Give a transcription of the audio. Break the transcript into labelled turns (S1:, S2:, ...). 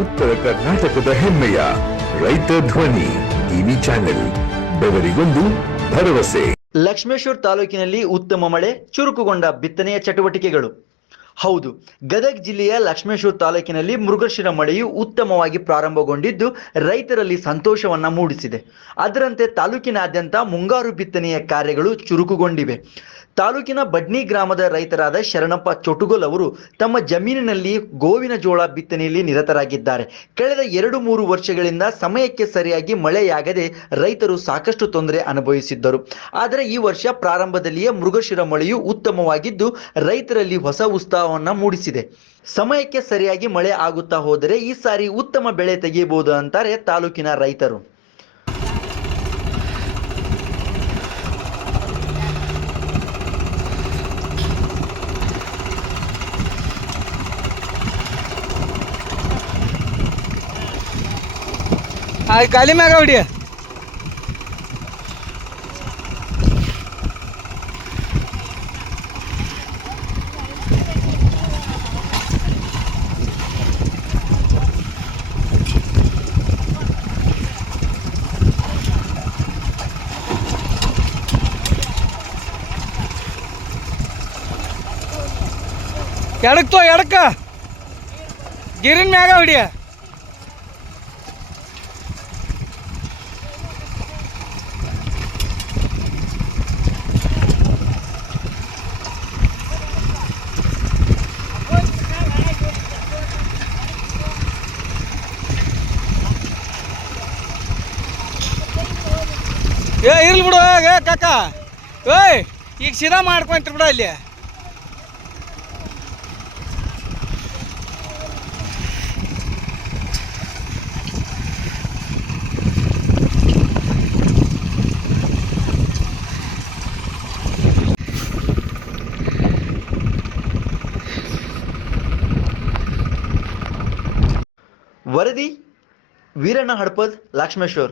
S1: ಉತ್ತರ ಕರ್ನಾಟಕದ ಹೆಮ್ಮೆಯ ರೈತ ಧ್ವನಿ ಟಿವಿ ಚಾನೆಲ್, ಬೆವರಿಗೊಂದು ಭರವಸೆ.
S2: ಲಕ್ಷ್ಮೇಶ್ವರ್ ತಾಲೂಕಿನಲ್ಲಿ ಉತ್ತಮ ಮಳೆ, ಚುರುಕುಗೊಂಡ ಬಿತ್ತನೆಯ ಚಟುವಟಿಕೆಗಳು. ಹೌದು. ಗದಗ ಜಿಲ್ಲೆಯ ಲಕ್ಷ್ಮೇಶ್ವರ ತಾಲೂಕಿನಲ್ಲಿ ಮೃಗಶಿರ ಮಳೆಯು ಉತ್ತಮವಾಗಿ ಪ್ರಾರಂಭಗೊಂಡಿದ್ದು, ರೈತರಲ್ಲಿ ಸಂತೋಷವನ್ನ ಮೂಡಿಸಿದೆ. ಅದರಂತೆ ತಾಲೂಕಿನಾದ್ಯಂತ ಮುಂಗಾರು ಬಿತ್ತನೆಯ ಕಾರ್ಯಗಳು ಚುರುಕುಗೊಂಡಿವೆ. ತಾಲೂಕಿನ ಬಡ್ನಿ ಗ್ರಾಮದ ರೈತರಾದ ಶರಣಪ್ಪ ಚೊಟುಗೋಲ್ ಅವರು ತಮ್ಮ ಜಮೀನಿನಲ್ಲಿ ಗೋವಿನ ಜೋಳ ಬಿತ್ತನೆಯಲ್ಲಿ ನಿರತರಾಗಿದ್ದಾರೆ. ಕಳೆದ ಎರಡು ಮೂರು ವರ್ಷಗಳಿಂದ ಸಮಯಕ್ಕೆ ಸರಿಯಾಗಿ ಮಳೆಯಾಗದೆ ರೈತರು ಸಾಕಷ್ಟು ತೊಂದರೆ ಅನುಭವಿಸಿದ್ದರು. ಆದರೆ ಈ ವರ್ಷ ಪ್ರಾರಂಭದಲ್ಲಿಯೇ ಮೃಗಶಿರ ಮಳೆಯು ಉತ್ತಮವಾಗಿದ್ದು, ರೈತರಲ್ಲಿ ಹೊಸ ಉತ್ಸಾಹವನ್ನ ಮೂಡಿಸಿದೆ. ಸಮಯಕ್ಕೆ ಸರಿಯಾಗಿ ಮಳೆ ಆಗುತ್ತಾ ಹೋದರೆ ಈ ಸಾರಿ ಉತ್ತಮ ಬೆಳೆ ತೆಗೆಯಬಹುದು ಅಂತಾರೆ ತಾಲೂಕಿನ ರೈತರು.
S3: ಗಾಲಿ ಮ್ಯಾಗ ಹೊಡಿ. ಎಡಕ್ ತೋ, ಎಡಕ್ಕ. ಗಿರಿನ ಮ್ಯಾಗ ಹೊಡಿಯ ಏ, ಇರ್ಲಿ ಬಿಡು, ಏ, ಕಾಕ. ಏಯ್, ಈಗ ಸೀದಾ ಮಾಡ್ಕೊಂತೀರಿ ಬಿಡ ಇಲ್ಲಿ
S2: वरदी वीरण हडपद लक्ष्मेश्वर.